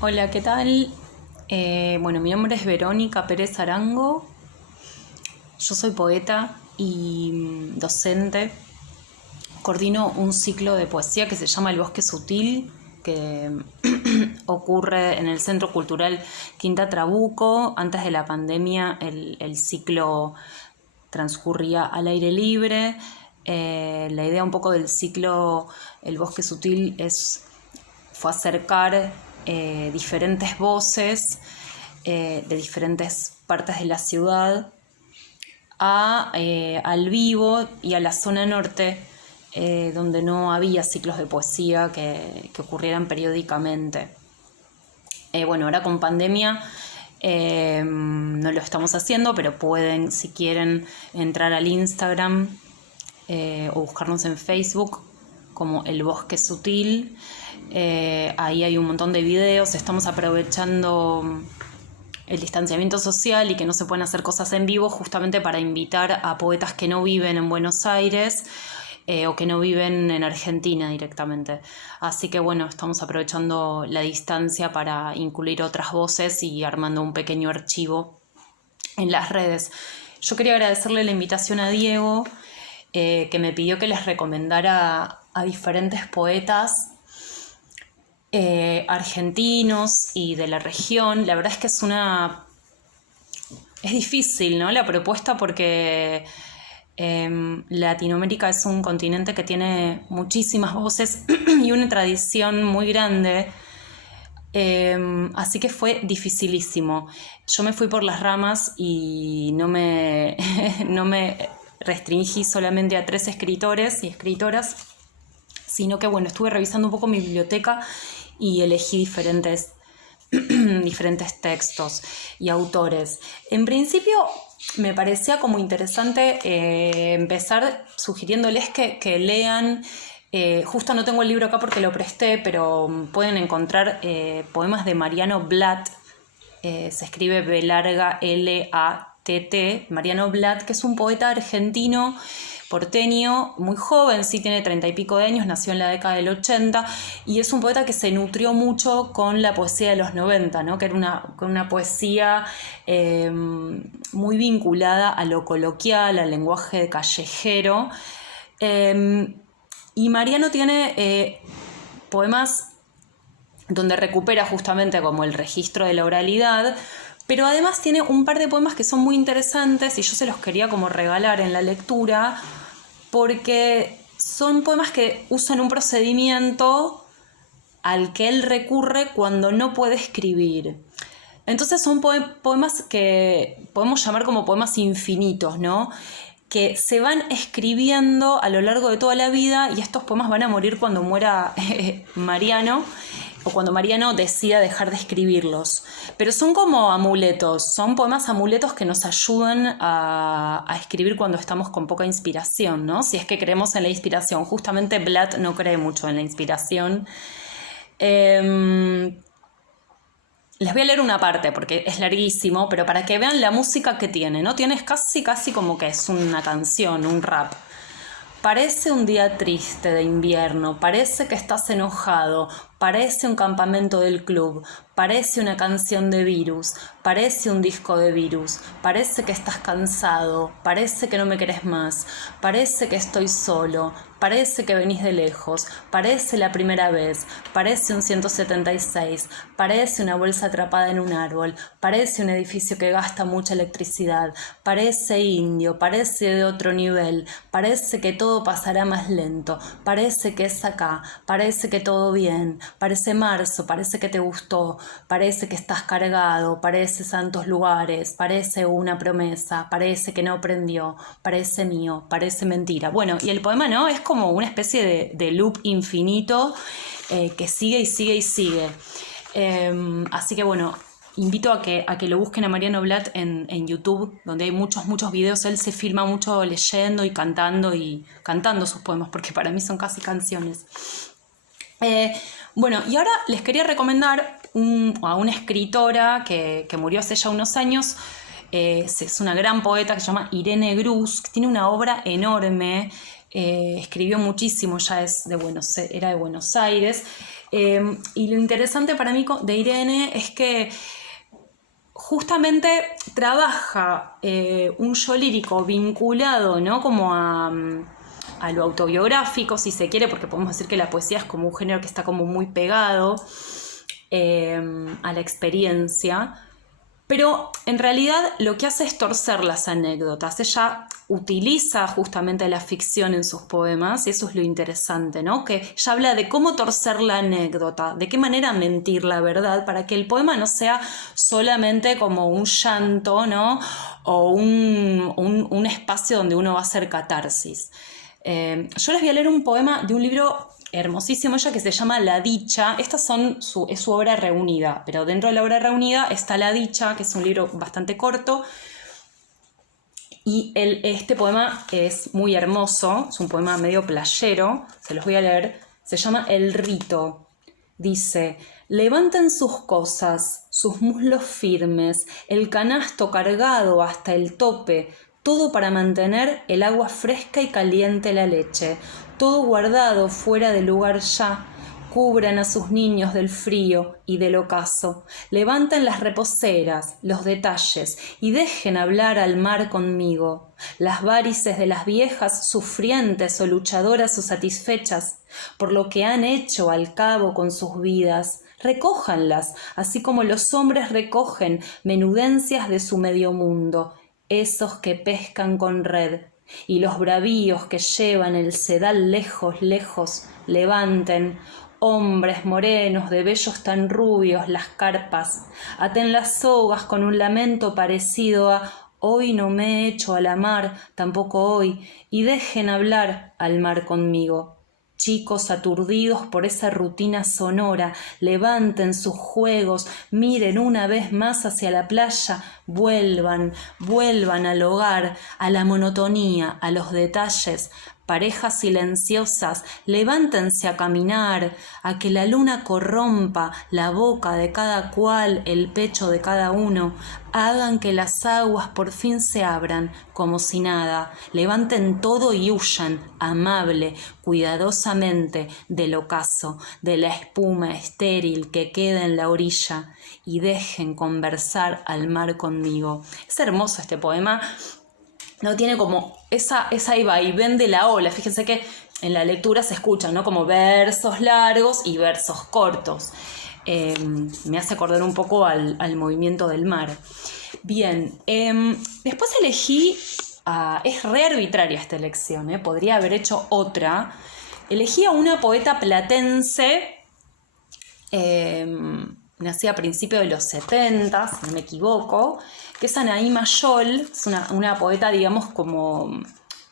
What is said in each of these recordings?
Hola, ¿qué tal? Bueno, mi nombre es Verónica Pérez Arango. Yo soy poeta y docente. Coordino un ciclo de poesía que se llama El Bosque Sutil, que ocurre en el Centro Cultural Quinta Trabuco. Antes de la pandemia el ciclo transcurría al aire libre. La idea un poco del ciclo El Bosque Sutil fue acercar diferentes voces de diferentes partes de la ciudad al vivo y a la zona norte, donde no había ciclos de poesía que ocurrieran periódicamente. Bueno, ahora con pandemia no lo estamos haciendo, pero pueden, si quieren, entrar al Instagram o buscarnos en Facebook como El Bosque Sutil. Ahí hay un montón de videos. Estamos aprovechando el distanciamiento social y que no se pueden hacer cosas en vivo justamente para invitar a poetas que no viven en Buenos Aires o que no viven en Argentina directamente. Así que bueno, estamos aprovechando la distancia para incluir otras voces y armando un pequeño archivo en las redes. Yo quería agradecerle la invitación a Diego, que me pidió que les recomendara a diferentes poetas argentinos y de la región. La verdad es que es difícil, ¿no?, la propuesta, porque Latinoamérica es un continente que tiene muchísimas voces y una tradición muy grande. Así que fue dificilísimo. Yo me fui por las ramas y no me restringí solamente a 3 escritores y escritoras, sino que bueno, estuve revisando un poco mi biblioteca y elegí diferentes textos y autores. En principio me parecía como interesante empezar sugiriéndoles que lean. Justo no tengo el libro acá porque lo presté, pero pueden encontrar poemas de Mariano Blatt. Se escribe B larga L-A-T-T, Mariano Blatt, que es un poeta argentino porteño, muy joven, sí, tiene 30 y pico de años, nació en la década del 80 y es un poeta que se nutrió mucho con la poesía de los 90, ¿no?, que era una poesía muy vinculada a lo coloquial, al lenguaje callejero. Y Mariano tiene poemas donde recupera justamente como el registro de la oralidad, pero además tiene un par de poemas que son muy interesantes y yo se los quería como regalar en la lectura, porque son poemas que usan un procedimiento al que él recurre cuando no puede escribir. Entonces son poemas que podemos llamar como poemas infinitos, ¿no?, que se van escribiendo a lo largo de toda la vida, y estos poemas van a morir cuando muera Mariano, o cuando Mariano decida dejar de escribirlos. Pero son como amuletos, son poemas amuletos que nos ayudan a escribir cuando estamos con poca inspiración, ¿no? Si es que creemos en la inspiración. Justamente Blatt no cree mucho en la inspiración. Les voy a leer una parte porque es larguísimo, pero para que vean la música que tiene, ¿no? Tiene casi como que es una canción, un rap. Parece un día triste de invierno, parece que estás enojado, parece un campamento del club, parece una canción de Virus, parece un disco de Virus, parece que estás cansado, parece que no me querés más, parece que estoy solo, parece que venís de lejos, parece la primera vez, parece un 176, parece una bolsa atrapada en un árbol, parece un edificio que gasta mucha electricidad, parece indio, parece de otro nivel, parece que todo pasará más lento, parece que es acá, parece que todo bien, parece marzo, parece que te gustó, parece que estás cargado, parece santos lugares, parece una promesa, parece que no prendió, parece mío, parece mentira. Bueno, y el poema, ¿no?, es como una especie de loop infinito que sigue y sigue y sigue. Así que bueno, invito a que lo busquen a Mariano Blatt en YouTube, donde hay muchos videos. Él se filma mucho leyendo y cantando sus poemas, porque para mí son casi canciones. Bueno, y ahora les quería recomendar a una escritora que murió hace ya unos años. Es una gran poeta que se llama Irene Grus, que tiene una obra enorme. Escribió muchísimo, ya era de Buenos Aires. Y lo interesante para mí de Irene es que justamente trabaja un yo lírico vinculado, ¿no? Como a lo autobiográfico, si se quiere, porque podemos decir que la poesía es como un género que está como muy pegado a la experiencia, pero en realidad lo que hace es torcer las anécdotas. Ella utiliza justamente la ficción en sus poemas, y eso es lo interesante, ¿no? Que ella habla de cómo torcer la anécdota, de qué manera mentir la verdad, para que el poema no sea solamente como un llanto, ¿no? O un espacio donde uno va a hacer catarsis. Yo les voy a leer un poema de un libro hermosísimo ella que se llama La Dicha. Estas es su obra reunida, pero dentro de la obra reunida está La Dicha, que es un libro bastante corto. Y este poema es muy hermoso, es un poema medio playero, se los voy a leer. Se llama El Rito. Dice: levanten sus cosas, sus muslos firmes, el canasto cargado hasta el tope, todo para mantener el agua fresca y caliente la leche, todo guardado fuera de lugar ya. Cubran a sus niños del frío y del ocaso, levanten las reposeras, los detalles, y dejen hablar al mar conmigo. Las varices de las viejas sufrientes o luchadoras o satisfechas por lo que han hecho al cabo con sus vidas, recójanlas, así como los hombres recogen menudencias de su medio mundo, esos que pescan con red. Y los bravíos que llevan el sedal lejos, lejos, levanten, hombres morenos de vellos tan rubios, las carpas, aten las sogas con un lamento parecido a hoy no me he hecho a la mar, tampoco hoy, y dejen hablar al mar conmigo. Chicos aturdidos por esa rutina sonora, levanten sus juegos, miren una vez más hacia la playa, vuelvan al hogar, a la monotonía, a los detalles. Parejas silenciosas, levántense a caminar, a que la luna corrompa la boca de cada cual, el pecho de cada uno. Hagan que las aguas por fin se abran, como si nada. Levanten todo y huyan, amable, cuidadosamente, del ocaso, de la espuma estéril que queda en la orilla, y dejen conversar al mar conmigo. Es hermoso este poema. No tiene como esa vaivén de la ola. Fíjense que en la lectura se escuchan, ¿no? Como versos largos y versos cortos. Me hace acordar un poco al movimiento del mar. Bien, después elegí, es re arbitraria esta elección, podría haber hecho otra. Elegí a una poeta platense, nacida a principios de los 70, si no me equivoco, que es Anaí Mayol. Es una poeta, digamos, como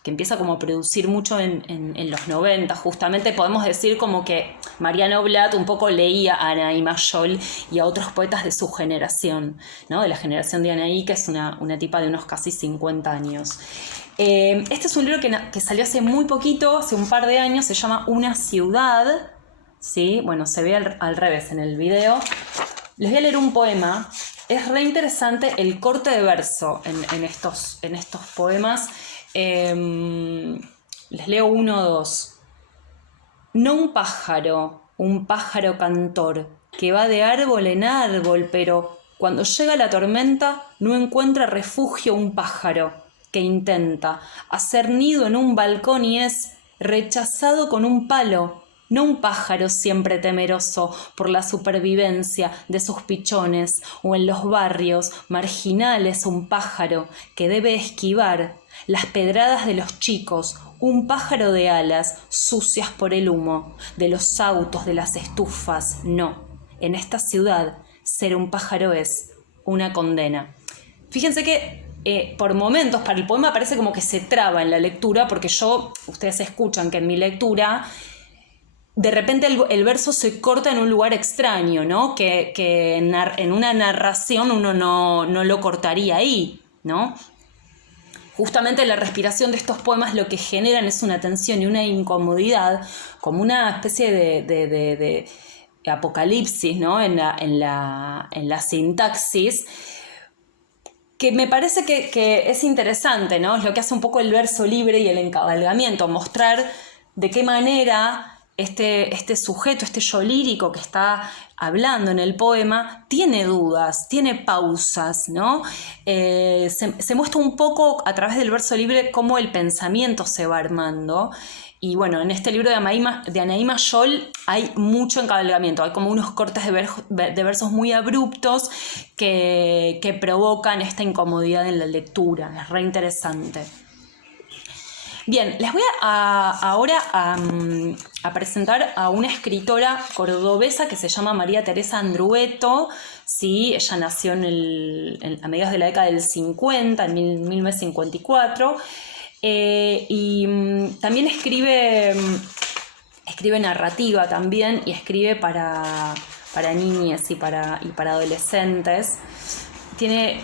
que empieza como a producir mucho en los 90, justamente. Podemos decir como que Mariano Blatt un poco leía a Anaí Mayol y a otros poetas de su generación, ¿no? De la generación de Anaí, que es una tipa de unos casi 50 años. Este es un libro que salió hace muy poquito, hace un par de años, se llama Una ciudad, ¿sí? Bueno, se ve al revés en el video. Les voy a leer un poema. Es re interesante el corte de verso en estos poemas. Les leo 1 o 2. No un pájaro cantor, que va de árbol en árbol, pero cuando llega la tormenta no encuentra refugio un pájaro que intenta hacer nido en un balcón y es rechazado con un palo. No un pájaro siempre temeroso por la supervivencia de sus pichones, o en los barrios marginales un pájaro que debe esquivar las pedradas de los chicos, un pájaro de alas sucias por el humo de los autos, de las estufas. No, en esta ciudad ser un pájaro es una condena. Fíjense que por momentos para el poema parece como que se traba en la lectura, porque ustedes escuchan que en mi lectura de repente el verso se corta en un lugar extraño, ¿no? Que en una narración uno no lo cortaría ahí, ¿no? Justamente la respiración de estos poemas lo que generan es una tensión y una incomodidad, como una especie de apocalipsis, ¿no? en la sintaxis, que me parece que es interesante, ¿no? Es lo que hace un poco el verso libre y el encabalgamiento, mostrar de qué manera este sujeto, este yo lírico que está hablando en el poema, tiene dudas, tiene pausas, ¿no? Se muestra un poco a través del verso libre cómo el pensamiento se va armando. Y bueno, en este libro de Anaïma Scholl hay mucho encabalgamiento, hay como unos cortes de versos muy abruptos que provocan esta incomodidad en la lectura. Es re interesante. Bien, les voy ahora a presentar a una escritora cordobesa que se llama María Teresa Andrueto. ¿Sí? Ella nació a mediados de la década del 50, en 1954. Y también escribe narrativa también, y escribe para niñas y para adolescentes. Tiene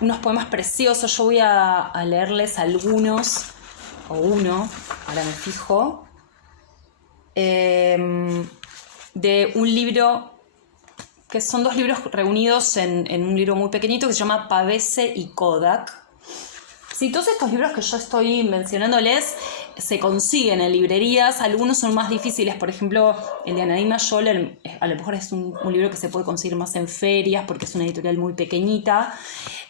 unos poemas preciosos. Yo voy a leerles algunos, o uno, ahora me fijo, de un libro, que son 2 libros reunidos en un libro muy pequeñito que se llama Pavese y Kodak. Sí, todos estos libros que yo estoy mencionándoles se consiguen en librerías. Algunos son más difíciles, por ejemplo, el de Anaïma Scholl, a lo mejor es un libro que se puede conseguir más en ferias porque es una editorial muy pequeñita.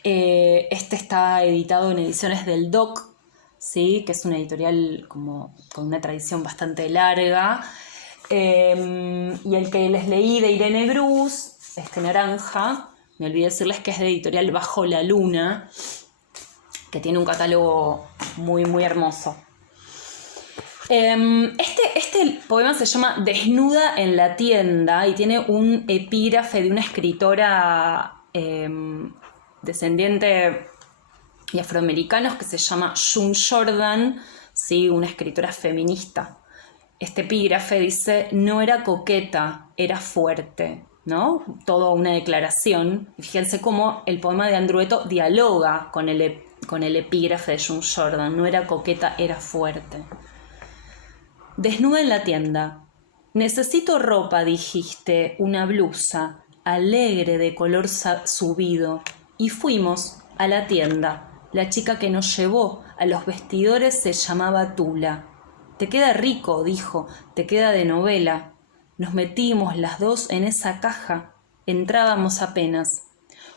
Este está editado en ediciones del DOC, ¿sí? Que es una editorial como con una tradición bastante larga. Y el que les leí de Irene Brus, este naranja, me olvidé decirles que es de editorial Bajo la Luna, que tiene un catálogo muy, muy hermoso. Este poema se llama Desnuda en la tienda y tiene un epígrafe de una escritora descendiente de afroamericanos que se llama June Jordan, ¿sí? Una escritora feminista. Este epígrafe dice: no era coqueta, era fuerte, ¿no? Toda una declaración. Y fíjense cómo el poema de Andrueto dialoga con el epígrafe de June Jordan. No era coqueta, era fuerte. Desnuda en la tienda. Necesito ropa, dijiste, una blusa, alegre de color subido. Y fuimos a la tienda. La chica que nos llevó a los vestidores se llamaba Tula. Te queda rico, dijo, te queda de novela. Nos metimos las dos en esa caja. Entrábamos apenas.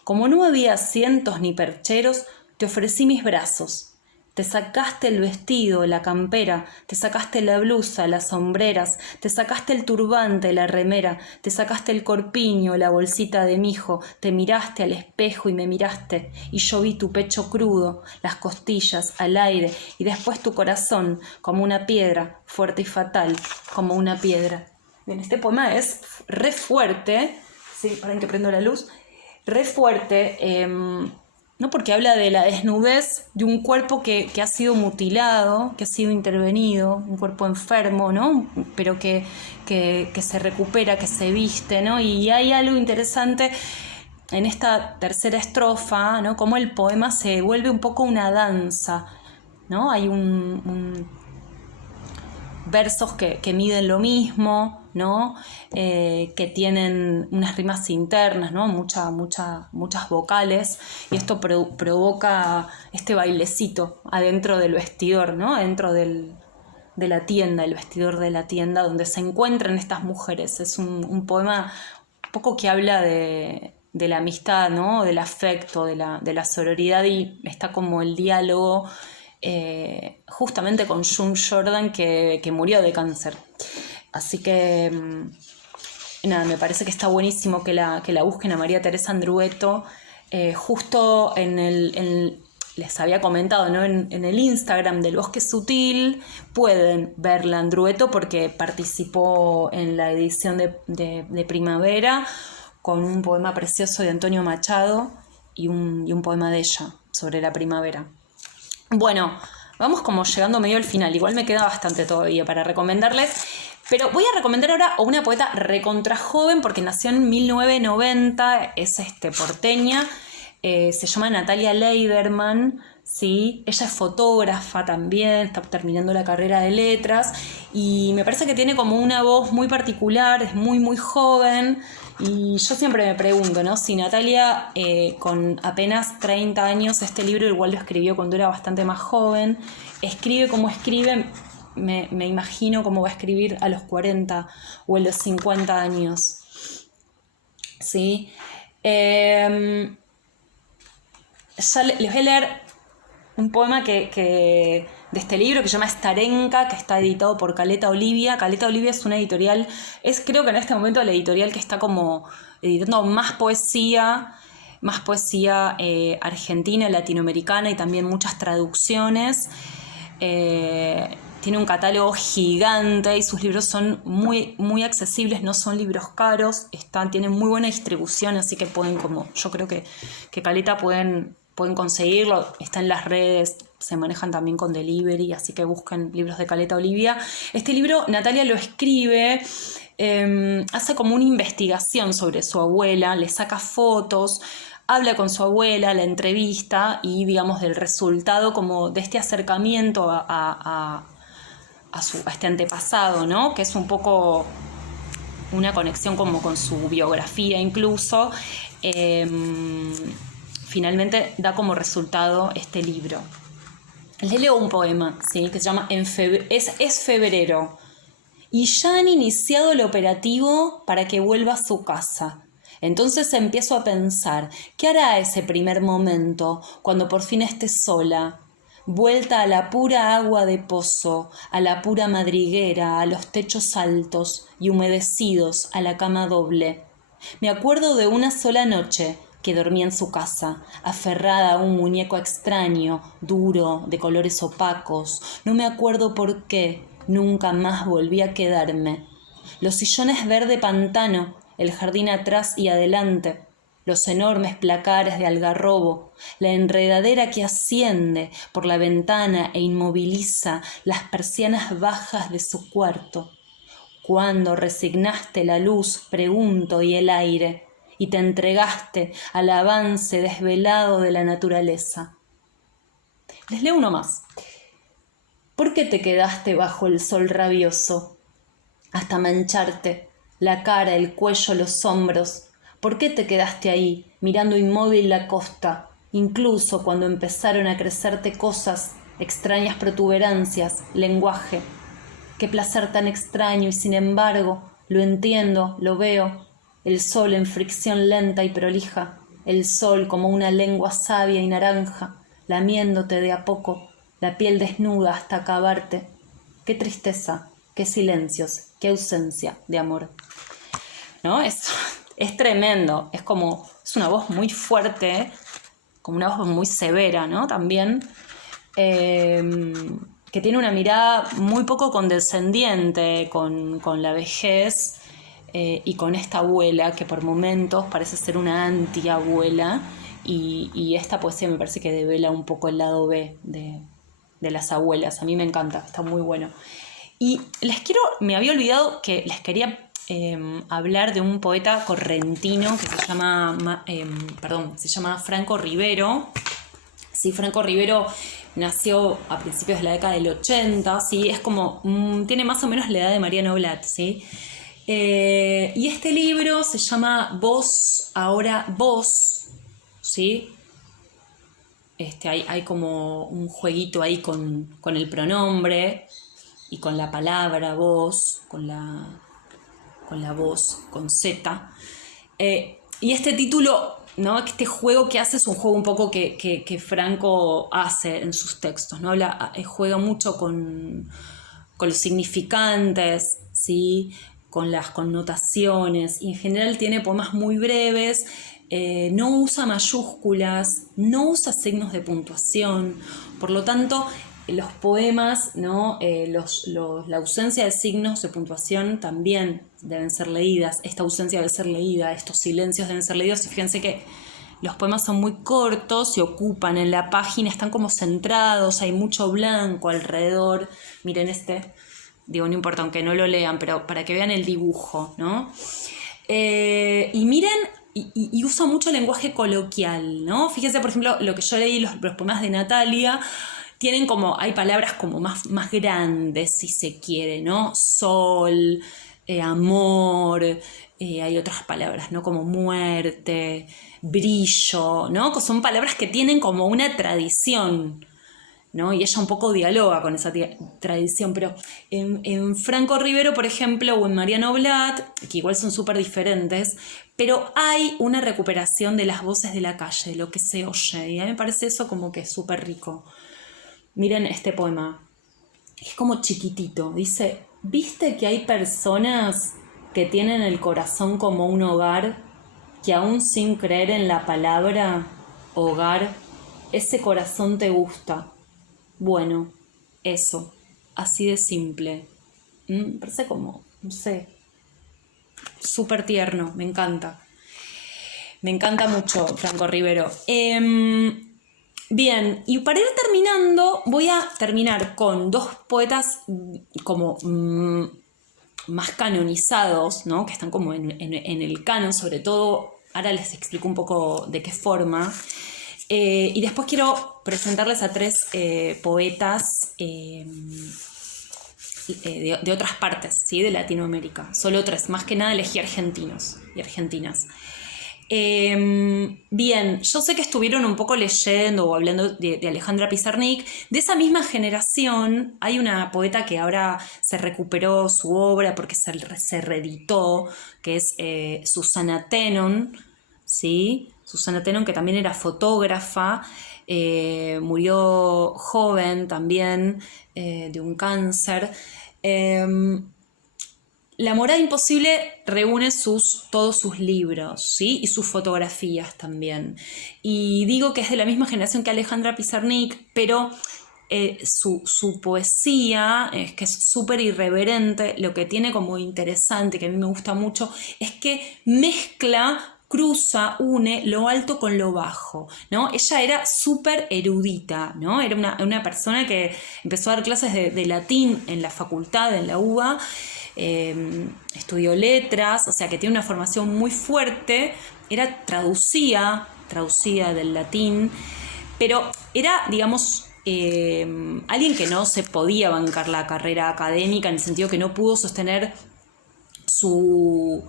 Como no había asientos ni percheros, te ofrecí mis brazos. Te sacaste el vestido, la campera, te sacaste la blusa, las sombreras, te sacaste el turbante, la remera, te sacaste el corpiño, la bolsita de mijo, te miraste al espejo y me miraste, y yo vi tu pecho crudo, las costillas, al aire, y después tu corazón, como una piedra, fuerte y fatal, como una piedra. Bien, este poema es re fuerte, sí, para que prendo la luz, re fuerte, ¿no? Porque habla de la desnudez de un cuerpo que ha sido mutilado, que ha sido intervenido, un cuerpo enfermo, ¿no? Pero que se recupera, que se viste, ¿no? Y hay algo interesante en esta tercera estrofa, ¿no? Como el poema se vuelve un poco una danza, ¿no? Hay versos que miden lo mismo, ¿no? Que tienen unas rimas internas, ¿no? Muchas vocales, y esto provoca este bailecito adentro del vestidor, ¿no? Adentro de la tienda, el vestidor de la tienda donde se encuentran estas mujeres. Es un poema un poco que habla de la amistad, ¿no? Del afecto, de la sororidad, y está como el diálogo justamente con June Jordan que murió de cáncer. Así que nada, me parece que está buenísimo que la busquen a María Teresa Andrueto. Justo les había comentado, ¿no? En el Instagram del Bosque Sutil pueden verla Andrueto porque participó en la edición de primavera con un poema precioso de Antonio Machado y un poema de ella sobre la primavera. Bueno, vamos como llegando medio al final. Igual me queda bastante todavía para recomendarles. Pero voy a recomendar ahora a una poeta recontra joven porque nació en 1990, es porteña, se llama Natalia Leiderman, ¿sí? Ella es fotógrafa también, está terminando la carrera de letras y me parece que tiene como una voz muy particular, es muy muy joven. Y yo siempre me pregunto, ¿no? Si Natalia con apenas 30 años, este libro igual lo escribió cuando era bastante más joven, escribe como escribe, me imagino cómo va a escribir a los 40 o a los 50 años. ¿Sí? Ya les voy a leer un poema de este libro que se llama Starenka, que está editado por Caleta Olivia. Caleta Olivia es una editorial, creo que en este momento la editorial que está como editando más poesía argentina, latinoamericana y también muchas traducciones. Tiene un catálogo gigante y sus libros son muy, muy accesibles, no son libros caros, tienen muy buena distribución, así que yo creo que Caleta pueden conseguirlo, está en las redes, se manejan también con delivery, así que busquen libros de Caleta Olivia. Este libro Natalia lo escribe, hace como una investigación sobre su abuela, le saca fotos, habla con su abuela, la entrevista y digamos del resultado como de este acercamiento a este antepasado, ¿no? Que es un poco una conexión como con su biografía incluso. Finalmente da como resultado este libro. Les leo un poema, ¿sí? Que se llama Es febrero y ya han iniciado el operativo para que vuelva a su casa. Entonces empiezo a pensar, ¿qué hará ese primer momento cuando por fin esté sola? Vuelta a la pura agua de pozo, a la pura madriguera, a los techos altos y humedecidos, a la cama doble. Me acuerdo de una sola noche que dormí en su casa, aferrada a un muñeco extraño, duro, de colores opacos. No me acuerdo por qué, nunca más volví a quedarme. Los sillones verde pantano, el jardín atrás y adelante, los enormes placares de algarrobo, la enredadera que asciende por la ventana e inmoviliza las persianas bajas de su cuarto. ¿Cuándo resignaste la luz, pregunto, y el aire, y te entregaste al avance desvelado de la naturaleza? Les leo uno más. ¿Por qué te quedaste bajo el sol rabioso, hasta mancharte la cara, el cuello, los hombros? ¿Por qué te quedaste ahí, mirando inmóvil la costa, incluso cuando empezaron a crecerte cosas, extrañas protuberancias, lenguaje? Qué placer tan extraño y sin embargo, lo entiendo, lo veo. El sol en fricción lenta y prolija, el sol como una lengua sabia y naranja, lamiéndote de a poco, la piel desnuda hasta acabarte. Qué tristeza, qué silencios, qué ausencia de amor. ¿No? Es tremendo, es una voz muy fuerte, como una voz muy severa, ¿no? También, que tiene una mirada muy poco condescendiente con la vejez y con esta abuela que por momentos parece ser una anti-abuela y esta poesía me parece que devela un poco el lado B de las abuelas. A mí me encanta, está muy bueno. Y me había olvidado que les quería hablar de un poeta correntino que se llama Franco Rivero. Sí, Franco Rivero nació a principios de la década del 80, ¿sí? Tiene más o menos la edad de Mariano Blatt, ¿sí? Y este libro se llama Vos, ahora vos, ¿sí? Hay como un jueguito ahí con el pronombre y con la palabra vos, con la voz, con Z. Y este título, ¿no? Este juego que hace es un juego un poco que Franco hace en sus textos, ¿no? Juega mucho con los significantes, ¿sí? Con las connotaciones, y en general tiene poemas muy breves, no usa mayúsculas, no usa signos de puntuación, por lo tanto los poemas, ¿no? La ausencia de signos de puntuación también deben ser leídas, esta ausencia debe ser leída, estos silencios deben ser leídos, y fíjense que los poemas son muy cortos, se ocupan en la página, están como centrados, hay mucho blanco alrededor. Miren digo, no importa, aunque no lo lean, pero para que vean el dibujo, ¿no? Y miren, y usa mucho lenguaje coloquial, ¿no? Fíjense, por ejemplo, lo que yo leí, los poemas de Natalia, hay palabras como más grandes, si se quiere, ¿no? Sol, amor, hay otras palabras, ¿no? Como muerte, brillo, ¿no? Que son palabras que tienen como una tradición. ¿no? Y ella un poco dialoga con esa tradición, pero en Franco Rivero, por ejemplo, o en Mariano Blatt, que igual son súper diferentes, pero hay una recuperación de las voces de la calle, de lo que se oye, y a mí me parece eso como que es súper rico. Miren este poema, es como chiquitito, dice: ¿viste que hay personas que tienen el corazón como un hogar, que aún sin creer en la palabra hogar, ese corazón te gusta? Bueno, eso, así de simple. Me parece como, no sé, súper tierno, me encanta. Me encanta mucho Franco Rivero. Bien, y para ir terminando, voy a terminar con dos poetas como más canonizados, ¿no? Que están como en el canon, sobre todo. Ahora les explico un poco de qué forma. Y después quiero presentarles a tres poetas de otras partes, ¿sí? De Latinoamérica. Solo tres, más que nada elegí argentinos y argentinas. Bien, yo sé que estuvieron un poco leyendo o hablando de Alejandra Pizarnik. De esa misma generación hay una poeta que ahora se recuperó su obra porque se reeditó, que es Susana Tenon, ¿sí? Susana Tenon, que también era fotógrafa, murió joven también de un cáncer. La Morada Imposible reúne todos sus libros, ¿sí? Y sus fotografías también. Y digo que es de la misma generación que Alejandra Pizarnik, pero su poesía, que es súper irreverente, lo que tiene como interesante, que a mí me gusta mucho, es que cruza, une lo alto con lo bajo, ¿no? Ella era súper erudita, ¿no? Era una persona que empezó a dar clases de latín en la facultad, en la UBA, estudió letras, o sea que tiene una formación muy fuerte, era traducida del latín, pero era, digamos, alguien que no se podía bancar la carrera académica, en el sentido que no pudo sostener su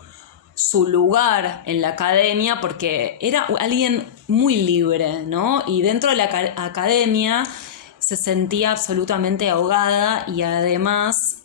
lugar en la academia porque era alguien muy libre, ¿no? Y dentro de la academia se sentía absolutamente ahogada y además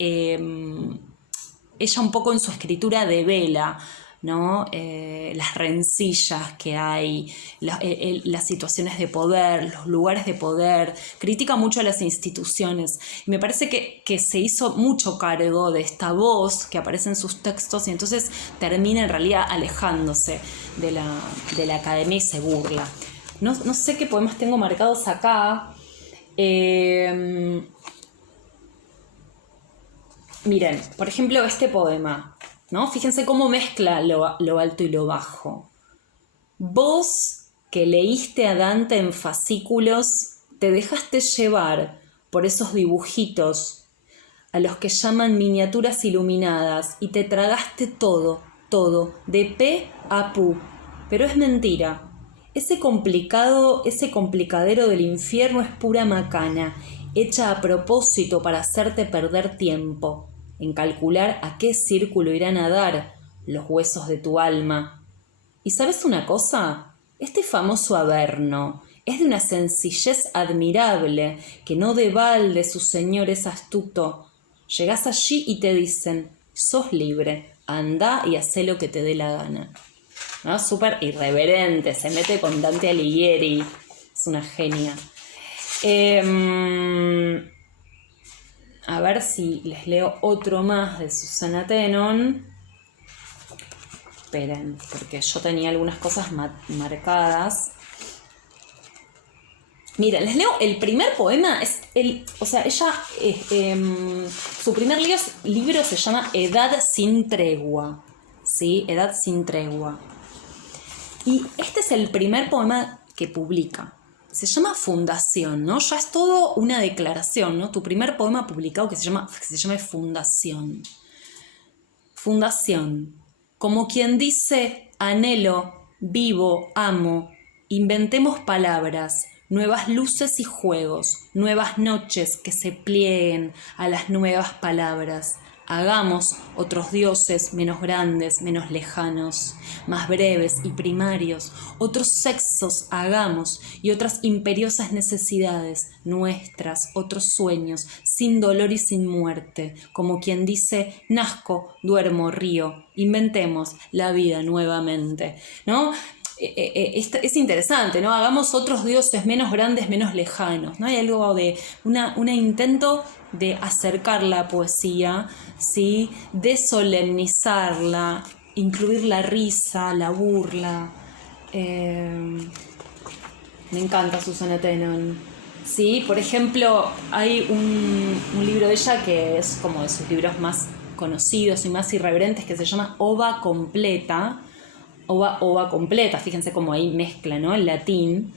ella un poco en su escritura devela, ¿no? Las rencillas que hay, las situaciones de poder, los lugares de poder, critica mucho a las instituciones. Y me parece que se hizo mucho cargo de esta voz que aparece en sus textos y entonces termina en realidad alejándose de la academia y se burla. No sé qué poemas tengo marcados acá. Miren, por ejemplo, este poema, ¿no? Fíjense cómo mezcla lo alto y lo bajo. Vos, que leíste a Dante en fascículos, te dejaste llevar por esos dibujitos a los que llaman miniaturas iluminadas y te tragaste todo, de pe a pu. Pero es mentira. Ese complicadero del infierno es pura macana, hecha a propósito para hacerte perder tiempo en calcular a qué círculo irán a dar los huesos de tu alma. ¿Y sabes una cosa? Este famoso Averno es de una sencillez admirable que no de balde su señor es astuto. Llegás allí y te dicen: sos libre, andá y hacé lo que te dé la gana. ¿No? Súper irreverente, se mete con Dante Alighieri, es una genia. A ver si les leo otro más de Susana Tenon. Esperen, porque yo tenía algunas cosas marcadas. Miren, les leo el primer poema. Su primer libro se llama Edad sin tregua. ¿Sí? Edad sin tregua. Y este es el primer poema que publica. Se llama Fundación, ¿no? Ya es todo una declaración, ¿no? Tu primer poema publicado que se llama Fundación. Fundación. Como quien dice: anhelo, vivo, amo. Inventemos palabras, nuevas luces y juegos, nuevas noches que se plieguen a las nuevas palabras. Hagamos otros dioses menos grandes, menos lejanos, más breves y primarios, otros sexos hagamos y otras imperiosas necesidades nuestras, otros sueños, sin dolor y sin muerte, como quien dice, nazco, duermo, río, inventemos la vida nuevamente, ¿no? Es interesante, ¿no? Hagamos otros dioses menos grandes, menos lejanos, ¿no? Hay algo de un intento de acercar la poesía, ¿sí? De solemnizarla, incluir la risa, la burla. Me encanta Susana Tennant. ¿Sí? Por ejemplo, hay un libro de ella que es como de sus libros más conocidos y más irreverentes, que se llama Ova Completa. Ova completa, fíjense cómo ahí mezcla, ¿no? El latín.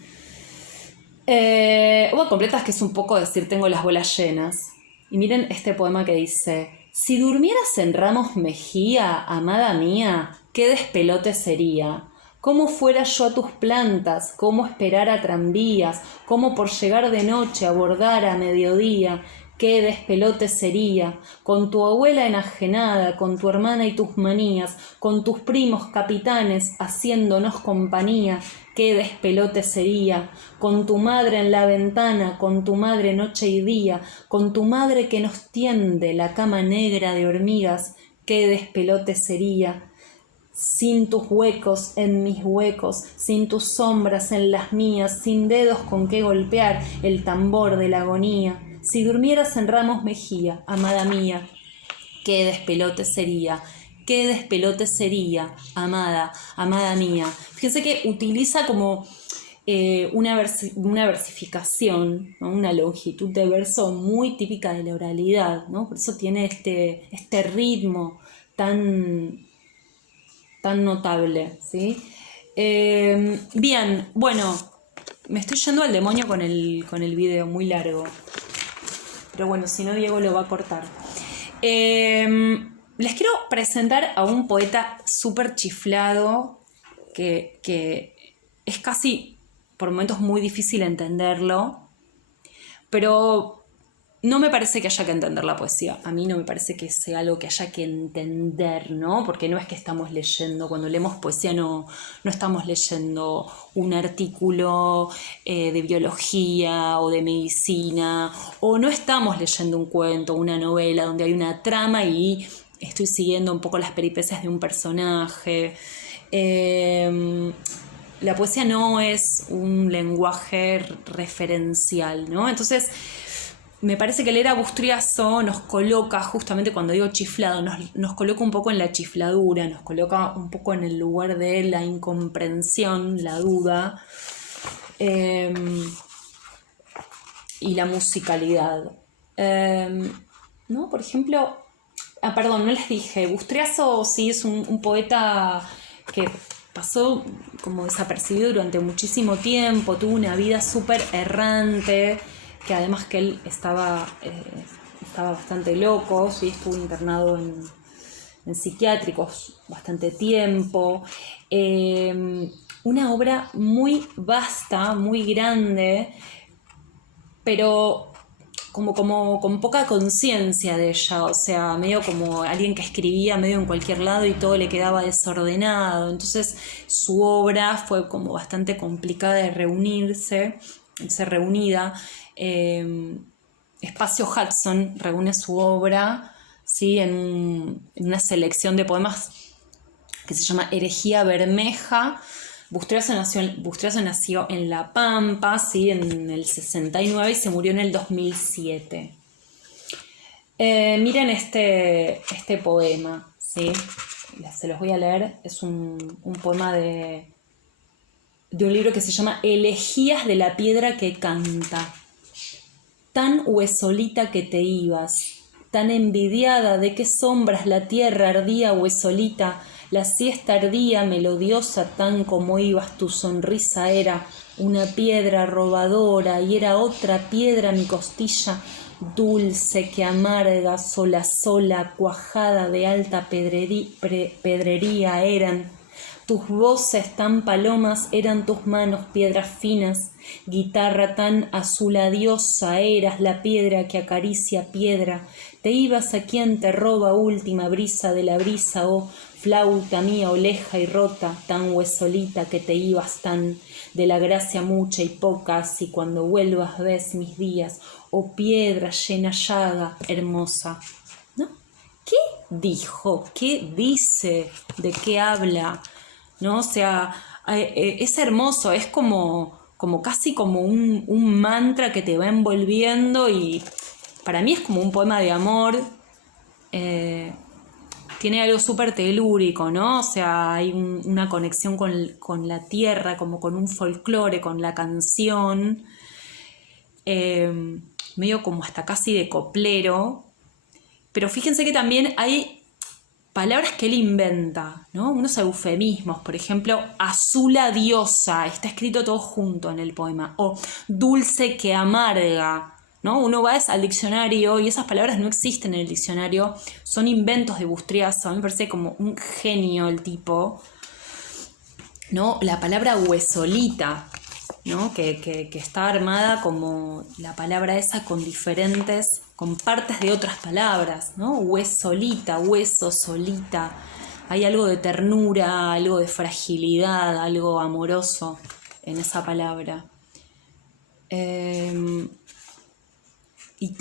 Ova completa es que es un poco decir tengo las bolas llenas. Y miren este poema que dice: si durmieras en ramos mejía, amada mía, qué despelote sería. Cómo fuera yo a tus plantas, cómo esperar a tranvías, cómo por llegar de noche abordar a mediodía. Qué despelote sería, con tu abuela enajenada, con tu hermana y tus manías, con tus primos capitanes haciéndonos compañía, qué despelote sería, con tu madre en la ventana, con tu madre noche y día, con tu madre que nos tiende la cama negra de hormigas, qué despelote sería. Sin tus huecos en mis huecos, sin tus sombras en las mías, sin dedos con que golpear el tambor de la agonía. Si durmieras en ramos mejía, amada mía, qué despelote sería, qué despelote sería, amada, amada mía. Fíjense que utiliza como una versificación, ¿no? Una longitud de verso muy típica de la oralidad, ¿no? Por eso tiene este ritmo tan notable, ¿sí? Bien, bueno, me estoy yendo al demonio con el video, muy largo. Pero bueno, si no, Diego lo va a cortar. Les quiero presentar a un poeta súper chiflado que es casi, por momentos, muy difícil entenderlo, pero no me parece que haya que entender la poesía. A mí no me parece que sea algo que haya que entender, ¿no? Porque no es que estamos leyendo, cuando leemos poesía no estamos leyendo un artículo de biología o de medicina, o no estamos leyendo un cuento, una novela donde hay una trama y estoy siguiendo un poco las peripecias de un personaje. La poesía no es un lenguaje referencial, ¿no? Entonces, me parece que leer a Bustriazo nos coloca, justamente cuando digo chiflado, nos coloca un poco en la chifladura, nos coloca un poco en el lugar de la incomprensión, la duda y la musicalidad. ¿No? Por ejemplo, perdón, no les dije, Bustriazo sí es un poeta que pasó como desapercibido durante muchísimo tiempo, tuvo una vida súper errante, que además que él estaba bastante loco, ¿sí? Estuvo internado en psiquiátricos bastante tiempo. Una obra muy vasta, muy grande, pero con poca conciencia de ella, o sea, medio como alguien que escribía medio en cualquier lado y todo le quedaba desordenado. Entonces su obra fue como bastante complicada de ser reunida. Espacio Hudson reúne su obra, ¿sí? en una selección de poemas que se llama Herejía Bermeja. Bustriazo nació en La Pampa, ¿sí? En el 69 y se murió en el 2007. Miren este poema, ¿sí? Se los voy a leer. Es un poema de un libro que se llama Elegías de la piedra que canta. Tan huesolita que te ibas, tan envidiada de qué sombras la tierra ardía huesolita, la siesta ardía melodiosa tan como ibas, tu sonrisa era una piedra robadora y era otra piedra mi costilla, dulce que amarga, sola, cuajada de alta pedrería eran. tus voces tan palomas eran tus manos piedras finas, guitarra tan azuladiosa eras la piedra que acaricia piedra, te ibas a quien te roba última brisa de la brisa, oh flauta mía oleja y rota, tan huesolita que te ibas tan, de la gracia mucha y poca, si cuando vuelvas ves mis días, oh piedra llena llaga hermosa. ¿No? ¿Qué dijo? ¿Qué dice? ¿De qué habla? ¿No? O sea, es hermoso, es como casi como un mantra que te va envolviendo y para mí es como un poema de amor. Tiene algo súper telúrico, ¿no? O sea, hay una conexión con la tierra, como con un folclore, con la canción, medio como hasta casi de coplero. Pero fíjense que también hay palabras que él inventa, ¿no? Unos eufemismos, por ejemplo, azula diosa, está escrito todo junto en el poema, o dulce que amarga, ¿no? Uno va al diccionario y esas palabras no existen en el diccionario, son inventos de Bustriazo. A mí me parece como un genio el tipo, ¿no? La palabra huesolita, ¿no? Que está armada como la palabra esa con partes de otras palabras, ¿no? Huesolita, hueso, solita. Hay algo de ternura, algo de fragilidad, algo amoroso en esa palabra. Y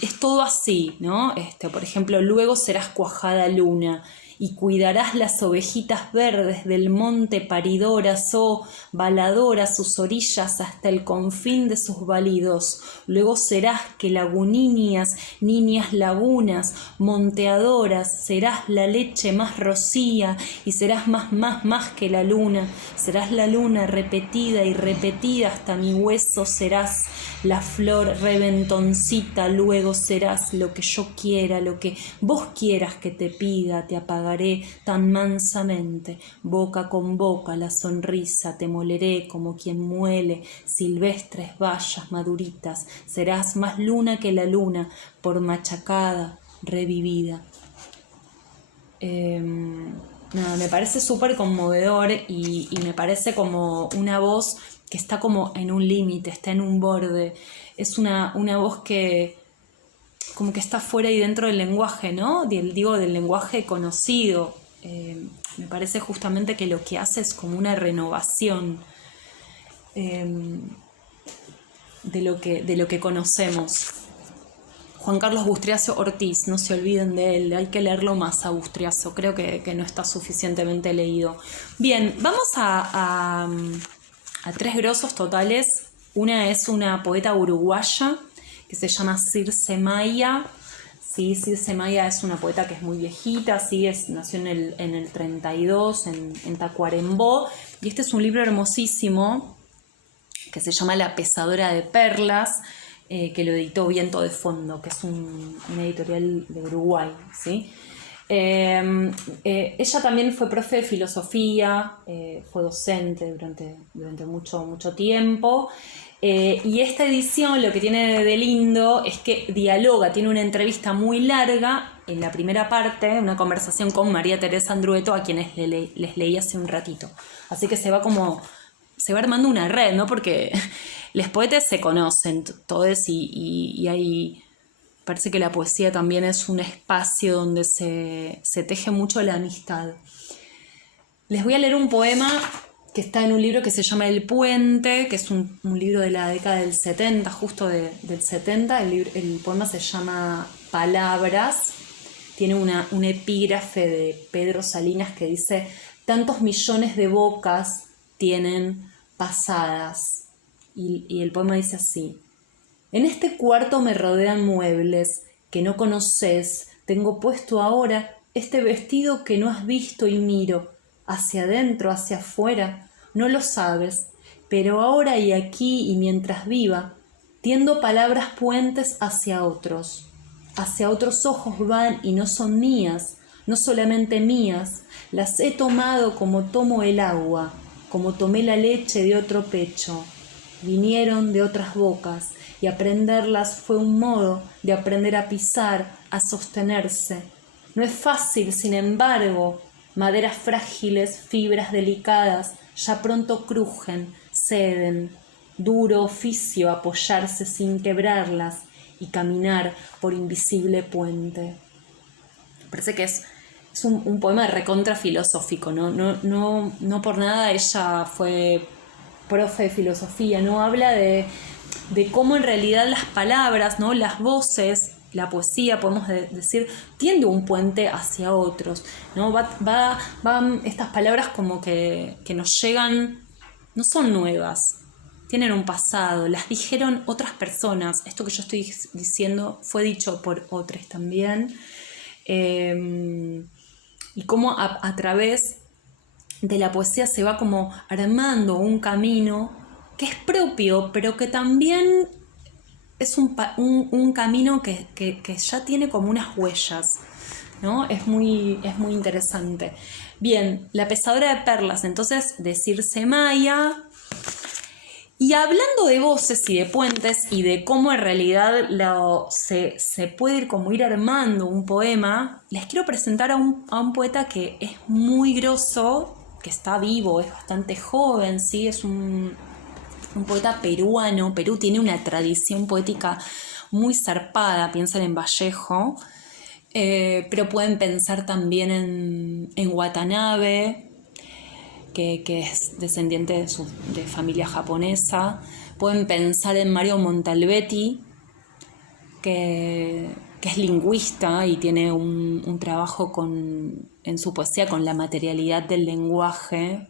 es todo así, ¿no? Por ejemplo, luego serás cuajada luna y cuidarás las ovejitas verdes del monte paridoras, oh, baladoras sus orillas hasta el confín de sus balidos. Luego serás que laguninias, niñas lagunas, monteadoras, serás la leche más rocía y serás más que la luna. Serás la luna repetida y repetida hasta mi hueso serás. La flor reventoncita, luego serás lo que yo quiera, lo que vos quieras que te pida, te apagaré tan mansamente, boca con boca la sonrisa, te moleré como quien muele silvestres bayas maduritas, serás más luna que la luna, por machacada, revivida. Nada, me parece súper conmovedor y me parece como una voz que está como en un límite, está en un borde. Es una voz que como que está fuera y dentro del lenguaje, ¿no? Del lenguaje conocido. Me parece justamente que lo que hace es como una renovación de lo que conocemos. Juan Carlos Bustriazo Ortiz, no se olviden de él, hay que leerlo más a Bustriazo, creo que no está suficientemente leído. Bien, vamos a tres grosos totales. Una es una poeta uruguaya que se llama Circe Maya. Sí, Circe Maya es una poeta que es muy viejita, sí, nació en el 32 en Tacuarembó, y este es un libro hermosísimo que se llama La Pesadora de Perlas, que lo editó Viento de Fondo, que es una editorial de Uruguay, ¿sí? Ella también fue profe de filosofía, fue docente durante mucho tiempo, y esta edición lo que tiene de lindo es que dialoga, tiene una entrevista muy larga en la primera parte, una conversación con María Teresa Andrueto, a quienes les leí hace un ratito. Así que se va armando una red, ¿no? Porque los poetas se conocen todos y hay... Parece que la poesía también es un espacio donde se teje mucho la amistad. Les voy a leer un poema que está en un libro que se llama El Puente, que es un libro de la década del 70, justo del 70. El poema se llama Palabras. Tiene un epígrafe de Pedro Salinas que dice: tantos millones de bocas tienen pasadas. Y el poema dice así: en este cuarto me rodean muebles que no conoces, tengo puesto ahora este vestido que no has visto y miro, hacia adentro, hacia afuera, no lo sabes, pero ahora y aquí y mientras viva, tiendo palabras puentes hacia otros ojos van y no son mías, no solamente mías, las he tomado como tomo el agua, como tomé la leche de otro pecho. Vinieron de otras bocas y aprenderlas fue un modo de aprender a pisar, a sostenerse. No es fácil, sin embargo, maderas frágiles, fibras delicadas, ya pronto crujen, ceden, duro oficio apoyarse sin quebrarlas y caminar por invisible puente. Parece que es un poema recontra filosófico, ¿no? No por nada ella fue profe de filosofía, ¿no? Habla de cómo en realidad las palabras, ¿no? Las voces, la poesía, podemos decir, tiende un puente hacia otros, ¿no? Van estas palabras como que nos llegan, no son nuevas, tienen un pasado, las dijeron otras personas. Esto que yo estoy diciendo fue dicho por otros también. Y cómo a través de la poesía se va como armando un camino que es propio, pero que también es un camino que ya tiene como unas huellas, ¿no? Es muy interesante. Bien, La pesadora de perlas, entonces, de Circe Maya. Y hablando de voces y de puentes y de cómo en realidad se puede ir como ir armando un poema, les quiero presentar a un poeta que es muy grosso, que está vivo, es bastante joven, ¿sí? Es un poeta peruano. Perú tiene una tradición poética muy zarpada, piensan en Vallejo, pero pueden pensar también en Watanabe, que es descendiente de familia japonesa. Pueden pensar en Mario Montalbetti, que es lingüista y tiene un trabajo en su poesía con la materialidad del lenguaje.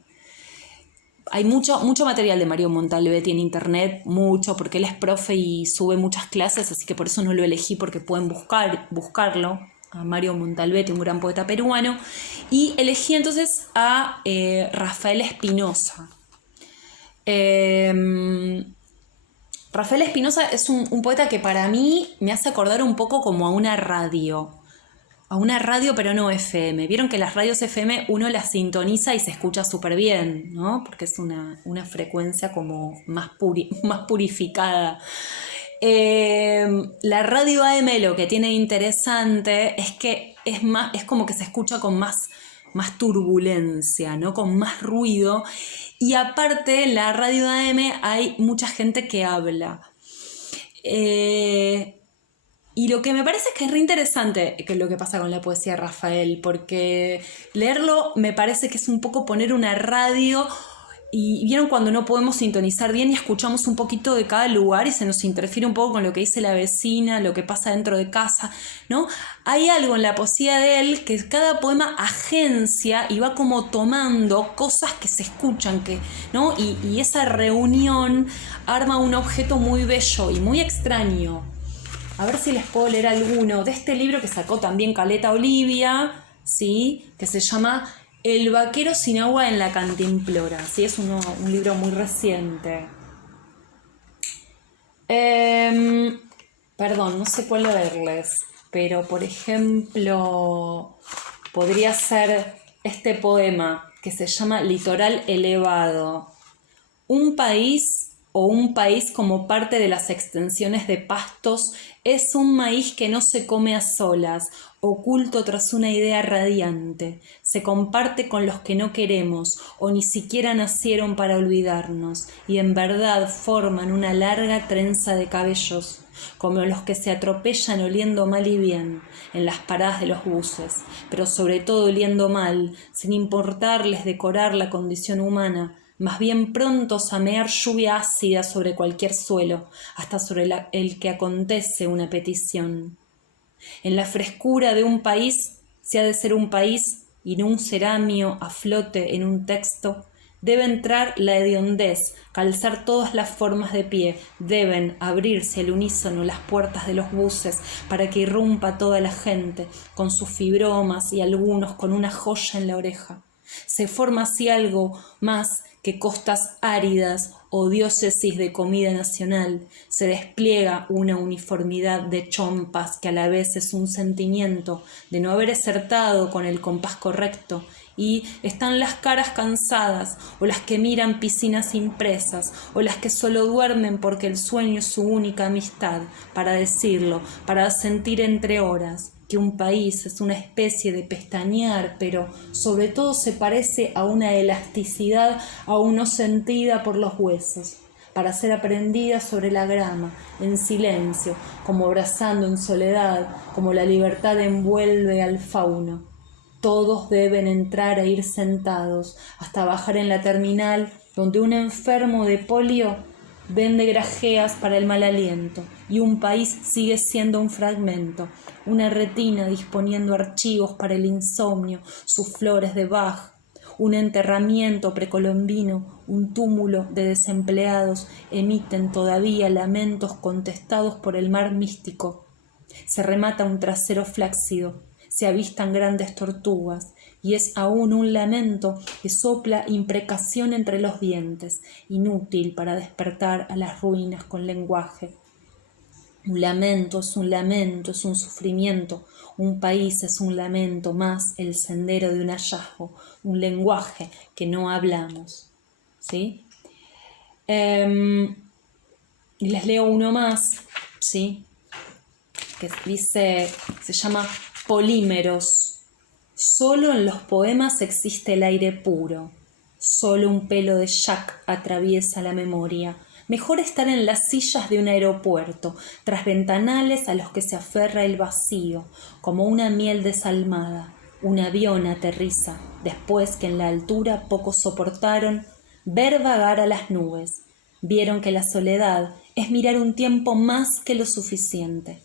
Hay mucho material de Mario Montalbetti en internet, mucho, porque él es profe y sube muchas clases, así que por eso no lo elegí, porque pueden buscarlo, a Mario Montalbetti, un gran poeta peruano, y elegí entonces a Rafael Espinosa. Rafael Espinosa es un poeta que para mí me hace acordar un poco como a una radio pero no FM. Vieron que las radios FM uno las sintoniza y se escucha súper bien, ¿no? Porque es una frecuencia como más purificada. La radio AM lo que tiene de interesante es que es como que se escucha con más turbulencia, ¿no? Con más ruido. Y aparte, en la radio AM hay mucha gente que habla. Y lo que me parece es que es re interesante que lo que pasa con la poesía de Rafael, porque leerlo me parece que es un poco poner una radio. Y vieron cuando no podemos sintonizar bien y escuchamos un poquito de cada lugar y se nos interfiere un poco con lo que dice la vecina, lo que pasa dentro de casa, ¿no? Hay algo en la poesía de él que cada poema agencia y va como tomando cosas que se escuchan, ¿no? Y esa reunión arma un objeto muy bello y muy extraño. A ver si les puedo leer alguno de este libro que sacó también Caleta Olivia, ¿sí? Que se llama El vaquero sin agua en la cantimplora, ¿sí? Es un libro muy reciente. Perdón, no sé cuál leerles, pero por ejemplo podría ser este poema que se llama Litoral elevado. Un país como parte de las extensiones de pastos es un maíz que no se come a solas, oculto tras una idea radiante. Se comparte con los que no queremos o ni siquiera nacieron para olvidarnos y en verdad forman una larga trenza de cabellos, como los que se atropellan oliendo mal y bien en las paradas de los buses, pero sobre todo oliendo mal, sin importarles decorar la condición humana, más bien prontos a mear lluvia ácida sobre cualquier suelo, hasta sobre el que acontece una petición. En la frescura de un país, si ha de ser un país y no un ceramio a flote en un texto, debe entrar la hediondez, calzar todas las formas de pie, deben abrirse al unísono las puertas de los buses para que irrumpa toda la gente, con sus fibromas y algunos con una joya en la oreja. Se forma así algo más que costas áridas o diócesis de comida nacional. Se despliega una uniformidad de chompas que a la vez es un sentimiento de no haber acertado con el compás correcto, y están las caras cansadas o las que miran piscinas impresas o las que solo duermen porque el sueño es su única amistad para decirlo, para sentir entre horas. que un país es una especie de pestañear, pero sobre todo se parece a una elasticidad aún no sentida por los huesos, para ser aprendida sobre la grama, en silencio, como abrazando en soledad, como la libertad envuelve al fauno. Todos deben entrar e ir sentados, hasta bajar en la terminal, donde un enfermo de polio vende grajeas para el mal aliento, y un país sigue siendo un fragmento, una retina disponiendo archivos para el insomnio, sus flores de Bach, un enterramiento precolombino, un túmulo de desempleados, emiten todavía lamentos contestados por el mar místico. Se remata un trasero flácido, se avistan grandes tortugas, y es aún un lamento que sopla imprecación entre los dientes, inútil para despertar a las ruinas con lenguaje. Un lamento, es un sufrimiento, un país es un lamento, más el sendero de un hallazgo, un lenguaje que no hablamos. ¿Sí? Y les leo uno más, ¿sí? Que dice, se llama Polímeros. Solo en los poemas existe el aire puro. Solo un pelo de Jack atraviesa la memoria. Mejor estar en las sillas de un aeropuerto, tras ventanales a los que se aferra el vacío, como una miel desalmada. Un avión aterriza, después que en la altura pocos soportaron ver vagar a las nubes. Vieron que la soledad es mirar un tiempo más que lo suficiente.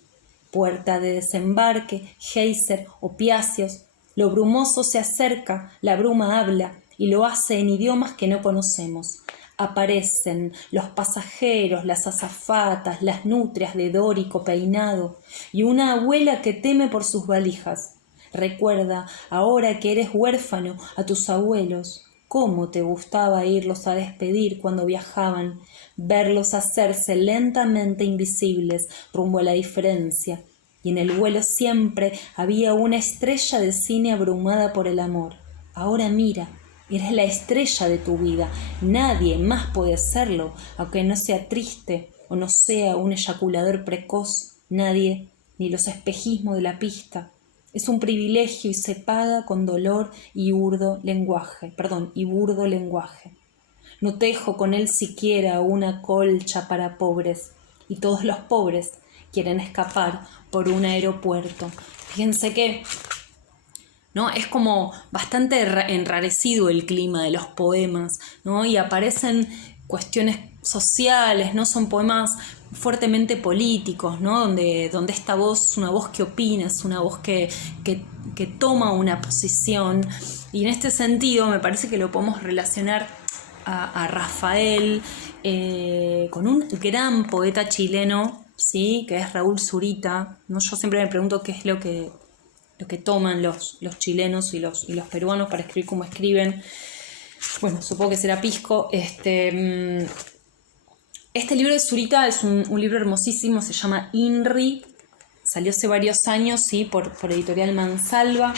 Puerta de desembarque, geyser, opiáceos. Lo brumoso se acerca, la bruma habla y lo hace en idiomas que no conocemos. Aparecen los pasajeros, las azafatas, las nutrias de dórico peinado y una abuela que teme por sus valijas. Recuerda, ahora que eres huérfano, a tus abuelos. Cómo te gustaba irlos a despedir cuando viajaban, verlos hacerse lentamente invisibles rumbo a la diferencia. Y en el vuelo siempre había una estrella de cine abrumada por el amor. Ahora mira, eres la estrella de tu vida. Nadie más puede serlo, aunque no sea triste o no sea un eyaculador precoz. Nadie, ni los espejismos de la pista. Es un privilegio y se paga con dolor y burdo lenguaje. No tejo con él siquiera una colcha para pobres, y todos los pobres quieren escapar por un aeropuerto. Fíjense que ¿no? Es como bastante enrarecido el clima de los poemas, ¿no? Y aparecen cuestiones sociales, ¿no? Son poemas fuertemente políticos, ¿no? Donde esta voz es una voz que opina, es una voz que toma una posición. Y en este sentido me parece que lo podemos relacionar a Rafael con un gran poeta chileno, ¿sí? Que es Raúl Zurita, ¿no? Yo siempre me pregunto qué es lo que toman los chilenos y los peruanos para escribir como escriben. Bueno, supongo que será Pisco. Este libro de Zurita es un libro hermosísimo, se llama INRI, salió hace varios años, ¿sí? por editorial Mansalva.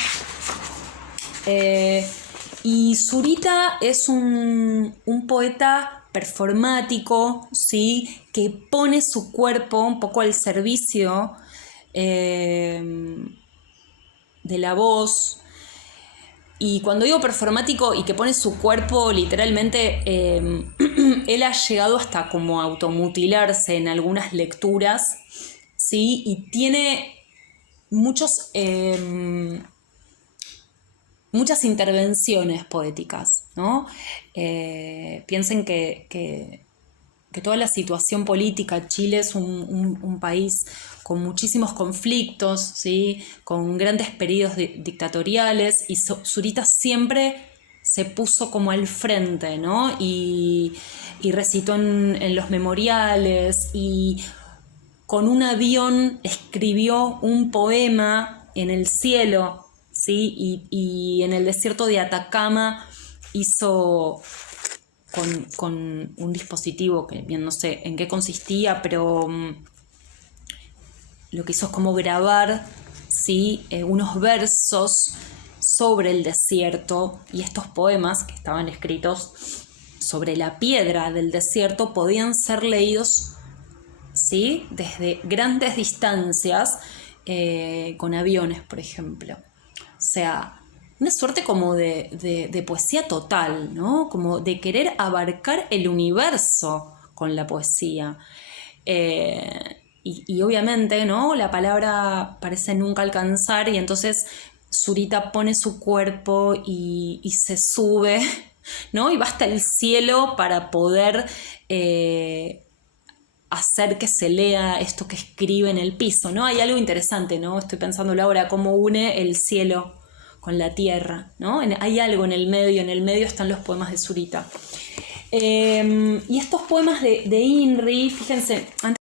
Y Zurita es un poeta performático, ¿sí? Que pone su cuerpo un poco al servicio de la voz. Y cuando digo performático y que pone su cuerpo, literalmente él ha llegado hasta como a automutilarse en algunas lecturas, ¿sí? Y tiene muchas intervenciones poéticas, ¿no? Piensen que toda la situación política, Chile es un país con muchísimos conflictos, ¿sí? Con grandes periodos dictatoriales, y Zurita siempre se puso como al frente, ¿no? Y recitó en los memoriales, y con un avión escribió un poema en el cielo, ¿sí? Y en el desierto de Atacama hizo con un dispositivo que bien no sé en qué consistía, pero lo que hizo es como grabar, ¿sí? Unos versos sobre el desierto, y estos poemas que estaban escritos sobre la piedra del desierto podían ser leídos, ¿sí? Desde grandes distancias, con aviones, por ejemplo. O sea, una suerte como de poesía total, ¿no? Como de querer abarcar el universo con la poesía. Y obviamente, ¿no? La palabra parece nunca alcanzar y entonces Zurita pone su cuerpo y se sube, ¿no? Y va hasta el cielo para poder hacer que se lea esto que escribe en el piso, ¿no? Hay algo interesante, ¿no? Estoy pensándolo ahora, cómo une el cielo con la tierra, ¿no? Hay algo en el medio están los poemas de Zurita. Y estos poemas de Inri, fíjense, antes